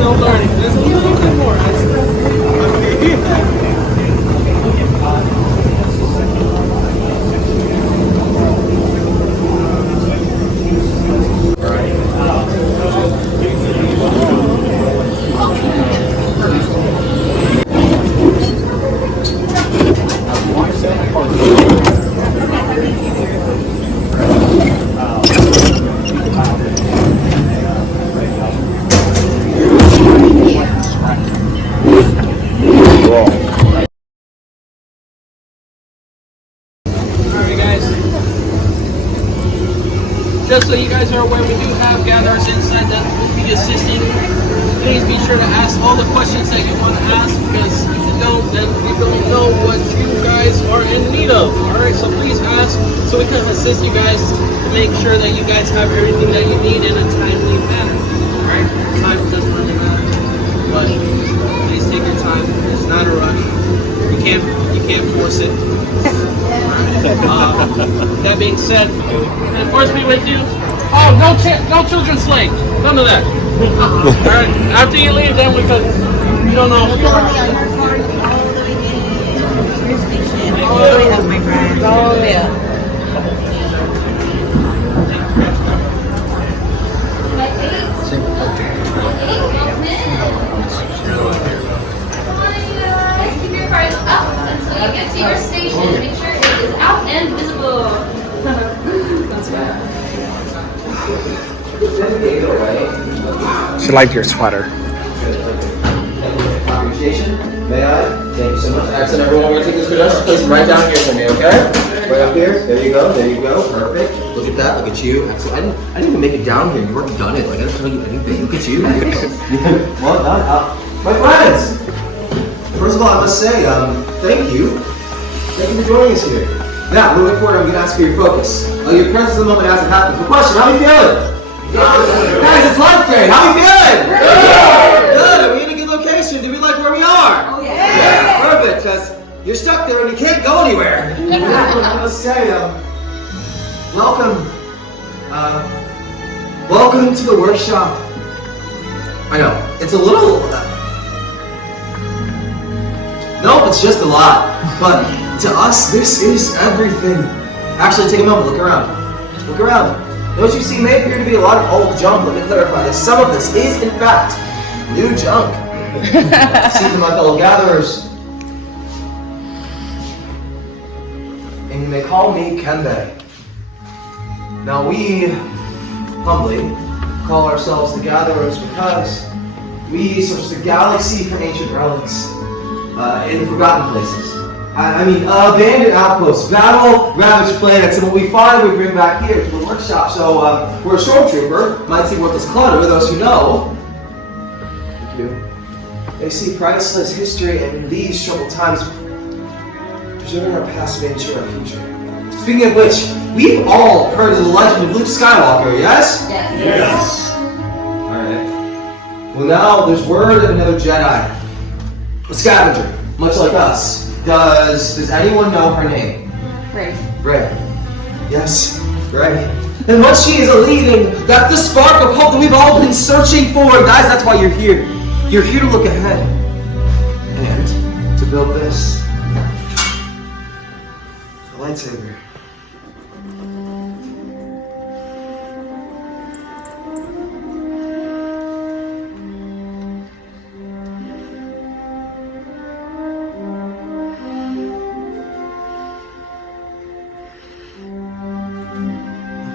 Still learning. There's a little bit more. Just so you guys are aware, we do have gatherers inside that will be assisting. Please be sure to ask all the questions that you want to ask, because if you don't, then we don't know what you guys are in need of. Alright, so please ask so we can assist you guys to make sure that you guys have everything that you need in a timely manner. Alright, time does running out. Rush. Please take your time. It's not a rush. You can't force it. That being said, and first we went to, no children's play, none of that. Alright, after you leave, then we could, you don't know who you are. All the way up, my friend. All the way up. Keep your cards up until you get to your station. Make sure it is out and visible. That's right. She liked your sweater. May I? Thank you so much. Excellent, everyone. We're going to take this credentials, place them right down here for me, okay? Right up here. There you go. There you go. Perfect. Look at that. Look at you. Excellent. I didn't even make it down here. You already done it. Like, I didn't tell you anything. Look at you. Well done. My friends! First of all, I must say, thank you. Thank you for joining us here. Now, moving forward, I'm going to ask for your focus. Your presence in the moment as it happens. The question, how are you feeling? Guys, it's lunch break. How are you feeling? Good. Are we in a good location? Do we like where we are? Oh, yeah. Yeah, perfect, because you're stuck there and you can't go anywhere. I must say, welcome. Welcome to the workshop. I know, it's a little... Nope, it's just a lot. But to us, this is everything. Actually, take a moment, look around. Look around. And what you see may appear to be a lot of old junk. Let me clarify this. Some of this is, in fact, new junk. See to my fellow gatherers. And you may call me Kembe. Now we, humbly, call ourselves the Gatherers because we search the galaxy for ancient relics in forgotten places. I mean, abandoned outposts, battle-ravaged planets, and what we find we bring back here to the workshop. So, we're a stormtrooper, might see worthless clutter. Those who know, they see priceless history, and in these troubled times, preserving our past may ensure our future. Speaking of which, we've all heard of the legend of Luke Skywalker, yes? Yes. Alright. Well, now there's word of another Jedi. A scavenger, much like us. Does anyone know her name? Ray. Ray. Yes, Ray. And what she is leading, that's the spark of hope that we've all been searching for. Guys, that's why you're here. You're here to look ahead. And to build this. The lightsaber.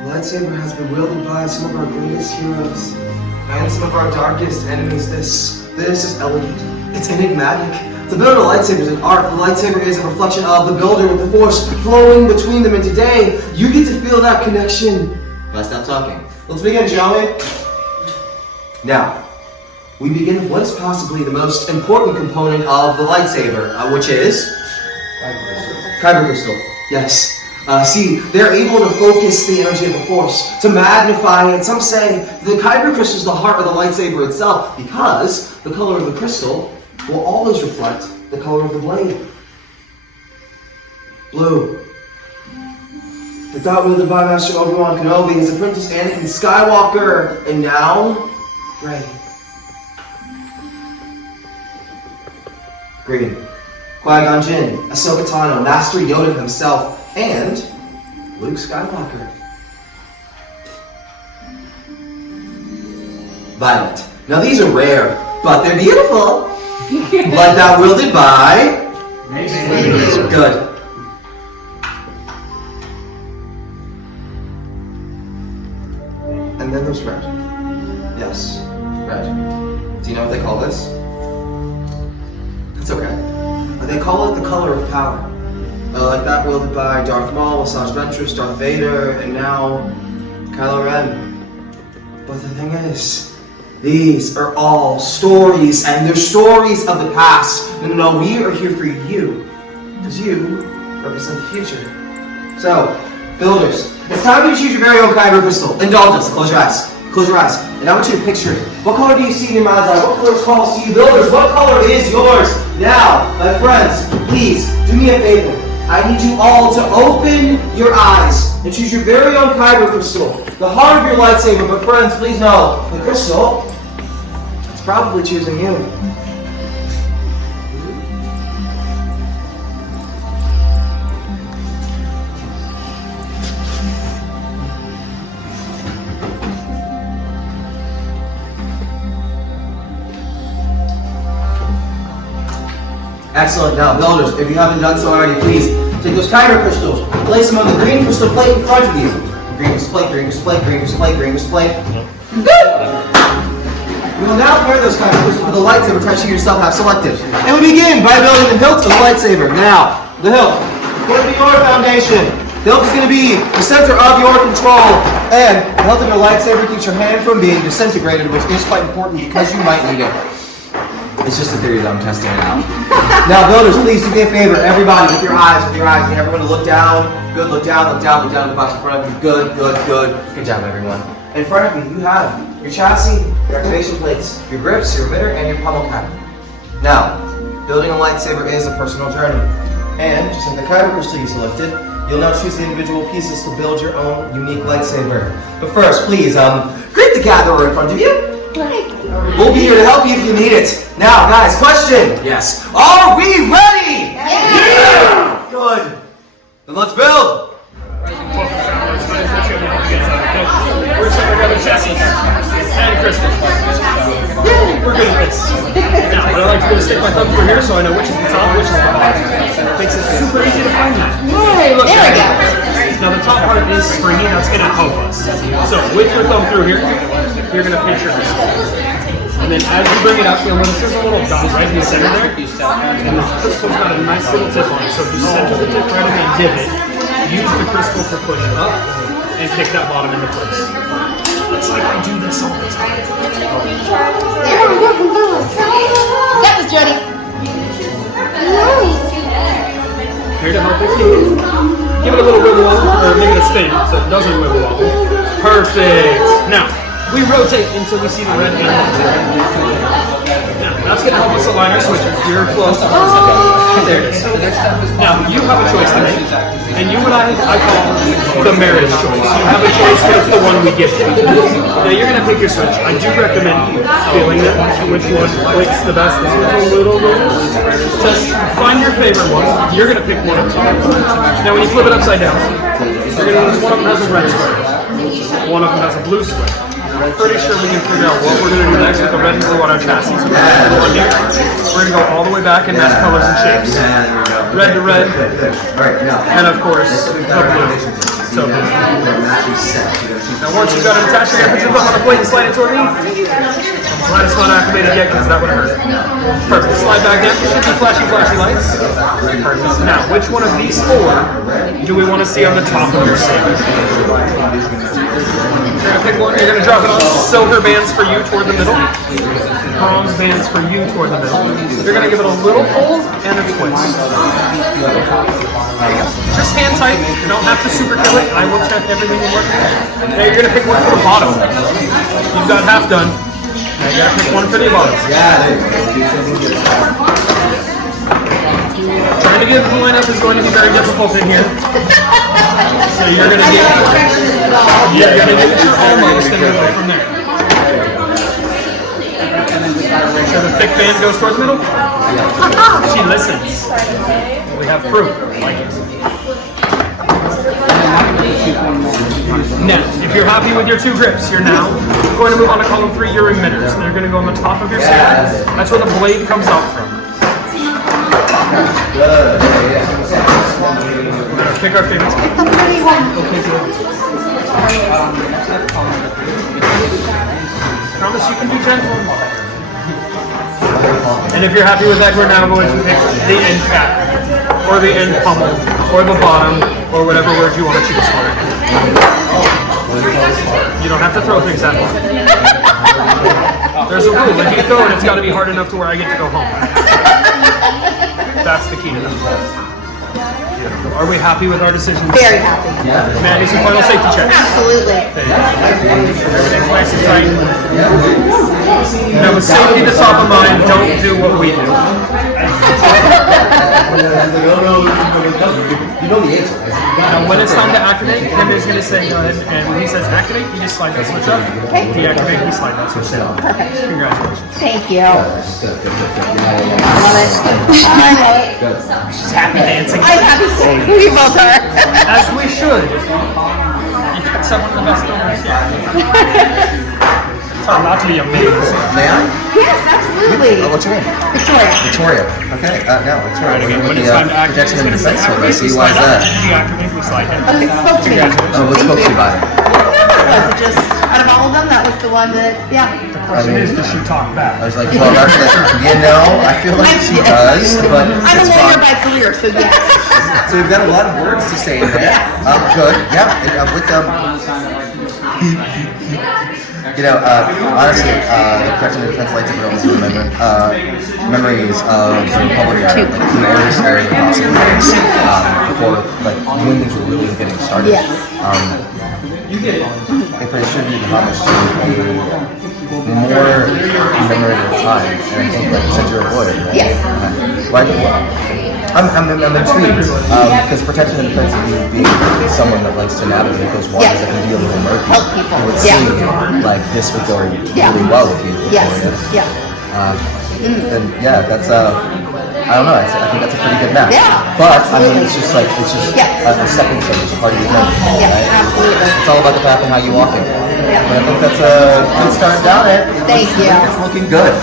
Lightsaber has been wielded by some of our greatest heroes and some of our darkest enemies. This is elegant. It's enigmatic. To build a lightsaber is an art. The lightsaber is a reflection of the builder with the force flowing between them. And today, you get to feel that connection. If I stop talking. Let's begin, shall we? Now, we begin with what is possibly the most important component of the lightsaber, which is kyber crystal. Yes. See, they're able to focus the energy of the Force, to magnify it. Some say the kyber crystal is the heart of the lightsaber itself because the color of the crystal will always reflect the color of the blade. Blue. The dot wielded by Master Obi-Wan Kenobi is Apprentice Anakin Skywalker. And now, gray. Green. Qui-Gon Jinn, Ahsoka Tano, Master Yoda himself, and Luke Skywalker. Violet. Now these are rare, but they're beautiful. Blood dot wielded by... Good. And then there's red. Yes, red. Do you know what they call this? It's okay. But they call it the color of power. Like that wielded by Darth Maul, Asajj Ventress, Darth Vader, and now Kylo Ren. But the thing is, these are all stories, and they're stories of the past. No, we are here for you, because you represent the future. So, builders, it's time for you to choose your very own kyber crystal. Indulge us. Close your eyes. Close your eyes. And I want you to picture it. What color do you see in your mind's eye? What color calls to you? Builders, what color is yours? Now, my friends, please, do me a favor. I need you all to open your eyes and choose your very own kyber crystal. The heart of your lightsaber, but friends, please know, the crystal, it's probably choosing you. Excellent. Now, builders, if you haven't done so already, please take those kyber crystals, place them on the green crystal plate in front of you. Green crystal plate, green crystal plate, green crystal plate, green crystal plate. Good. We will now pair those kyber crystals with the lightsaber types you yourself have selected. And we begin by building the hilt of the lightsaber. Now, the hilt is going to be your foundation. The hilt is going to be the center of your control. And the hilt of your lightsaber keeps your hand from being disintegrated, which is quite important because you might need it. It's just a theory that I'm testing it out. Now, builders, please do me a favor. Everybody, with your eyes, I need everyone to look down. Good, look down, look down, look down, the box in front of you. Good, good, good. Good job, everyone. In front of you, you have your chassis, your activation plates, your grips, your emitter, and your pommel cap. Now, building a lightsaber is a personal journey. And, just like the kyber crystal you selected, you'll now choose the individual pieces to build your own unique lightsaber. But first, please, greet the gatherer in front of you. We'll be here to help you if you need it. Now, guys, question. Yes. Are we ready? Yeah! Good. Then let's build. We're just going to grab the chassis and crystals. We're good at this. Now, what I like to do is stick my thumb through here so I know which is the top, which is the bottom. It makes it super easy to find that. Hey, look, there we go. Now the top part is springy, that's going to help us. So with your thumb through here, you're going to pinch your crystal. And then as you bring it up, you'll notice there's a little dot right in the center there. And the crystal's got a nice little tip on it. So if you center the tip right in the divot, use the crystal to push up and kick that bottom into place. It's like I do this all the time. Got this, Jody. Here to help if you need. Give it a little wiggle wobble, or make it a spin so it doesn't wiggle wobble. Perfect. Now, we rotate until we see the red hand. Now, that's going to help us align our switches. You're close. There it is. Now, you have a choice to make. And you and I call the marriage choice. You have a choice, but it's the one we give you. Now, you're going to pick your switch. I do recommend feeling it, which one clicks the best. This one's a little bit. Just find your favorite one. You're going to pick one of two. Now, when you flip it upside down, you're going to notice one of them has a red square. One of them has a blue square. I'm pretty sure we can figure out what we're going to do next with the red and blue on our chassis. So we're going to go all the way back and match colors and shapes. Red to red, and of course, the blue. So, now once you've got it attached, you're going to put your thumb on the plate and slide it toward me. I'm glad it's not activated yet because that would hurt. Perfect. Slide back down. Should be flashy, flashy lights. Perfect. Now, which one of these four do we want to see on the top of your saber? You're going to pick one, you're going to drop it on. Silver bands for you toward the middle. Bronze bands for you toward the middle. You're going to give it a little pull and a twist. There you go. Just hand tight. You don't have to super kill it. I will check everything you're working on. Now you're going to pick one for the bottom. You've got half done. Now you gotta pick one for the bottom. Yeah, there you go. Trying to get the lineup is going to be very difficult in here. So you're gonna get your almost and then go from there. Make sure the thick band goes towards the middle. She listens. We have proof. Like it. Now, if you're happy with your 2 grips, you're now going to move on to column 3, your emitters. They're going to go on the top of your saber. That's where the blade comes out from. Pick our favorites. Okay, good. Promise you can be gentle. And if you're happy with that, we're now going to pick the end cap, or the end pummel, or the bottom, or whatever word you want to choose for it. You don't have to throw things at me. There's a rule. If you throw it, it's got to be hard enough to where I get to go home. That's the key to that. Are we happy with our decisions? Very happy. Maddie, some final safety checks. Absolutely. Everything's nice and tight. Now, with safety at the top of mind, don't do what we do. You know the answer. Now, when it's time to activate, Henry's going to say go ahead, and when he says activate, you just slide that switch up. Deactivate, you slide that switch down. Perfect. Congratulations. Thank you. I love it. I love it. She's happy dancing. I'm happy too. We both are. As we should. You picked someone of the best owners yet. It's hard not to be amazed. May I? Yes, absolutely. What's your name? Victoria. Victoria. Okay, now Victoria. Again, when it's time to activate, protection and it's going to say defense. activate, See we why slide is that? up. Deactivate, we slide in. Okay, spoke to me. Oh, what spoke to you about it? Was it just out of all of them? That was the one that, yeah. The question is, does she talk back? I was like, well, that's like, I feel like she does, but I'm a it's lawyer fine. by career, so yes. So we've got a lot of words to say in there. Good. Yeah. With honestly, the protection and defense lightsaber always remember memories of some public era, like the worst area possible days, before like when things were really getting started. Yes. If I should read how much to a more commemorative time, and I think like since you're a lawyer, right? Yes. I'm intrigued because protection and defense of you being someone that likes to navigate those waters that can be a little murky. Help people. It would Yeah. seem like this would go really well with you. Yes. Victoria. Yeah. And yeah, that's I don't know. I think that's a pretty good match. Yeah, But I absolutely. mean, it's just Yeah. a stepping stone. It's a part of your journey. Yeah, Right? absolutely. It's all about the path and how you walk it. Yeah. But I think that's a good start down it. Thank you. It's looking good.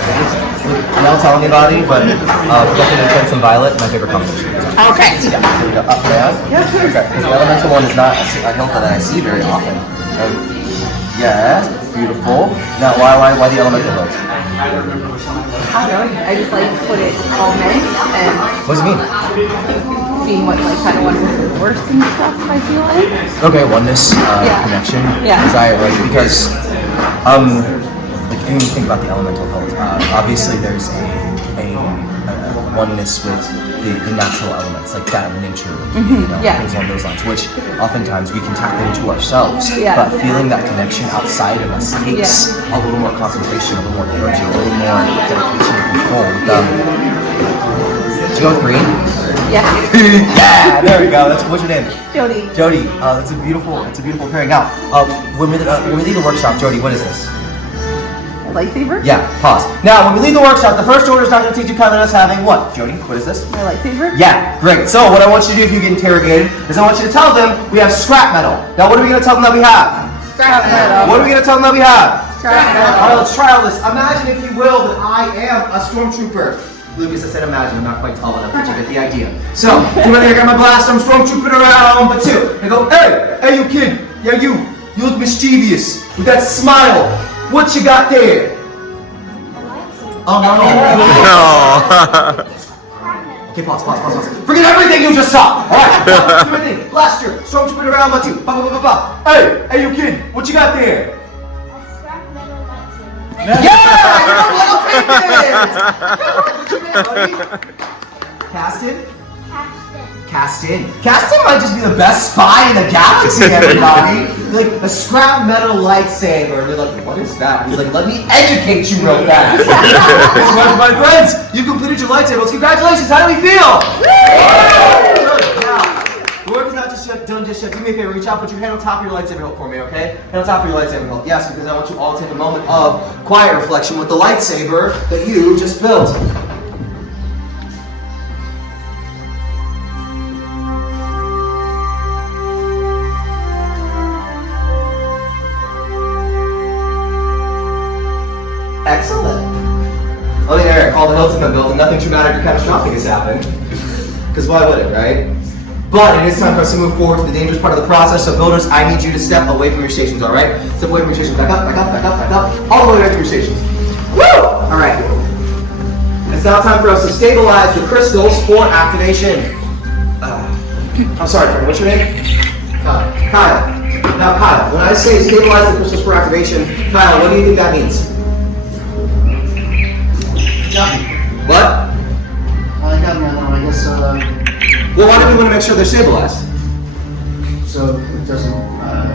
I'm not telling anybody, but protection and defense and violet, my favorite combination. Okay. Here we go. Up, down. Okay. Because the elemental one is not a hilt that I see very often. Yeah, beautiful. Now, why the elemental hilt? I don't know. I just like to put it all in and What does it mean? being what like kind of one with the force and stuff. I feel like. Okay, oneness, Yeah. connection, Yeah. desire, right? Because, like, when you think about the elemental hilt, obviously there's a oneness with the natural elements, like that of nature, Yeah. things along those lines, which oftentimes we can tap into ourselves, Yeah. but feeling that connection outside of us takes a little more concentration, a little more energy, a little more dedication and control. Do you go with green? Yeah. Yeah, there we go. What's your name? Jody. Jody, that's a beautiful pairing. Now, when we leave the workshop, Jody, what is this? Lightsaber? Yeah, pause. Now, when we leave the workshop, the first order is not going to teach you kind of us having what? Jody, what is this? My lightsaber? Yeah, great. So, what I want you to do if you get interrogated is I want you to tell them we have scrap metal. Now, what are we going to tell them that we have? Scrap metal. What are we going to tell them that we have? Scrap metal. All right, let's try all this. Imagine, if you will, that I am a stormtrooper. Lucas, I said imagine. I'm not quite tall enough, but you get the idea. So, do I got my blaster? I'm stormtrooping around, but two. I go, hey, you kid. Yeah, you look mischievous with that smile. What you got there? Oh, no. Okay, pause. Forget everything you just saw. All right, blaster, stormtrooping around, but two. Hey, you kid. What you got there? Yeah! I'll take it! What's your name, buddy? Caston? Caston might just be the best spy in the galaxy, everybody! Like, a scrap metal lightsaber. They're like, what? what is that? He's like, let me educate you real fast. So my friends, you completed your lightsabers. Congratulations, how do we feel? Good. Now, the work is not just done just yet. Do me a favor, reach out, put your hand on top of your lightsaber hilt for me, okay? Hand on top of your lightsaber hilt. Yes, because I want you all to take a moment of quiet reflection with the lightsaber that you just built. Excellent. Oh, Eric, all the hilts have been built and nothing traumatic or catastrophic has happened. Because why would it, right? But it is time for us to move forward to the dangerous part of the process. So builders, I need you to step away from your stations, all right? Step away from your stations. Back up, back up, back up, back up. All the way back to your stations. Woo! All right. It's now time for us to stabilize the crystals for activation. I'm sorry, friend. What's your name? Kyle. Now, Kyle, when I say stabilize the crystals for activation, Kyle, what do you think that means? What? I got that now, I guess, Well, why do we want to make sure they're stabilized? so it doesn't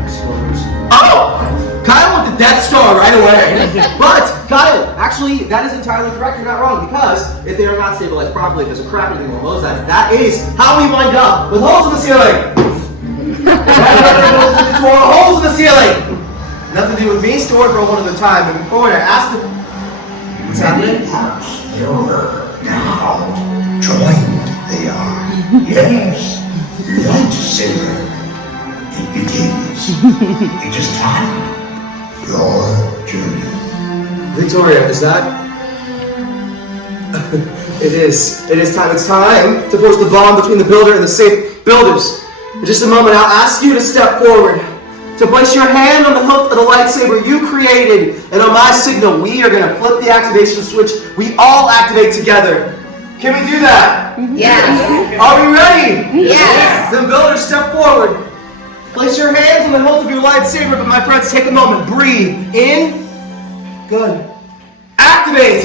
explode. Oh! Kyle went the Death Star right away. But, Kyle, actually, that is entirely correct. You're not wrong, because if they are not stabilized properly, if there's a crack or anything along those lines, that is how we wind up with holes in the ceiling. Holes in the ceiling. Nothing to do with me. Store it for one at a time. Moving forward, I asked the... What's happening? Now, joined they are. Yes, lightsaber. It begins. It is time. Your journey. Victoria, is that? It is. It is time. It's time to force the bond between the builder and the safe builders. In just a moment, I'll ask you to step forward, to place your hand on the hilt of the lightsaber you created, and on my signal, we are going to flip the activation switch. We all activate together. Can we do that? Yes. Are we ready? Yes. Then builders, step forward. Place your hands on the hilt of your lightsaber, but my friends, take a moment. Breathe in. Good. Activate.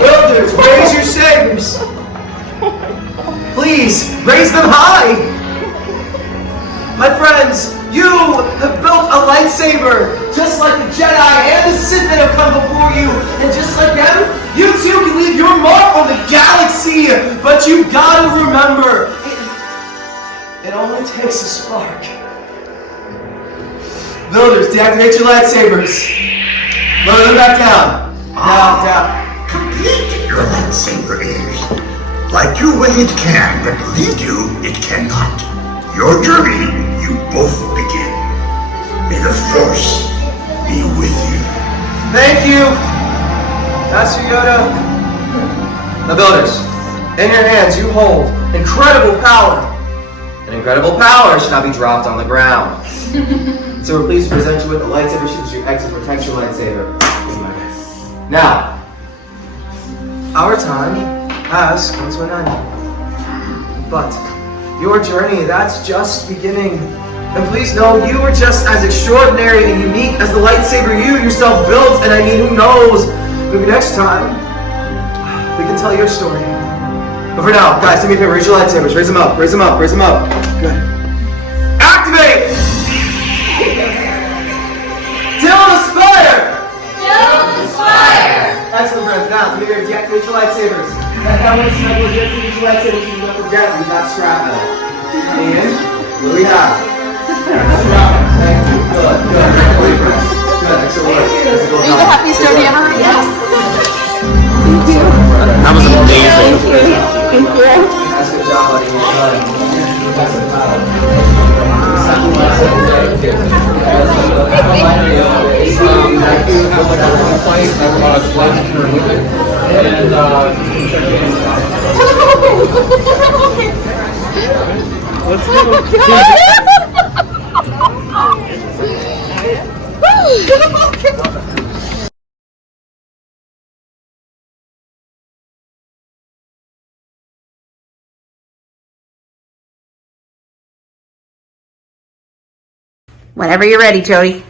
Builders, raise your sabers. Please, raise them high. My friends, you have built a lightsaber, just like the Jedi and the Sith that have come before you. And just like them, you too can leave your mark on the galaxy. But you've got to remember, it only takes a spark. Builders, deactivate your lightsabers. Lower them back down. Down. Complete your lightsaber is. Like you way it can, but lead you it cannot. Your journey, you both begin. May the Force be with you. Thank you, Master Yoda. The builders, in your hands you hold incredible power. And incredible power should not be dropped on the ground. So we're pleased to present you with a lightsaber shield as you exit protects your lightsaber. Now, our time has come to an end. But your journey, that's just beginning. And please know, you are just as extraordinary and unique as the lightsaber you yourself built. And I mean, who knows? Maybe next time, we can tell your story. But for now, guys, do me a favor, raise your lightsabers. Raise them up, raise them up, raise them up. Good. Activate! Till the spire! Excellent, friends. Now, do me a favor, deactivate your lightsabers. That one snuggle, deactivate your lightsabers. You don't forget, we got scrap metal. And what do we have? Thank you. Good. Good. Excellent work. Are you the happiest Jodey ever? Yes. That was amazing. Thank you. That's a good job, buddy. Whenever you're ready, Jodey.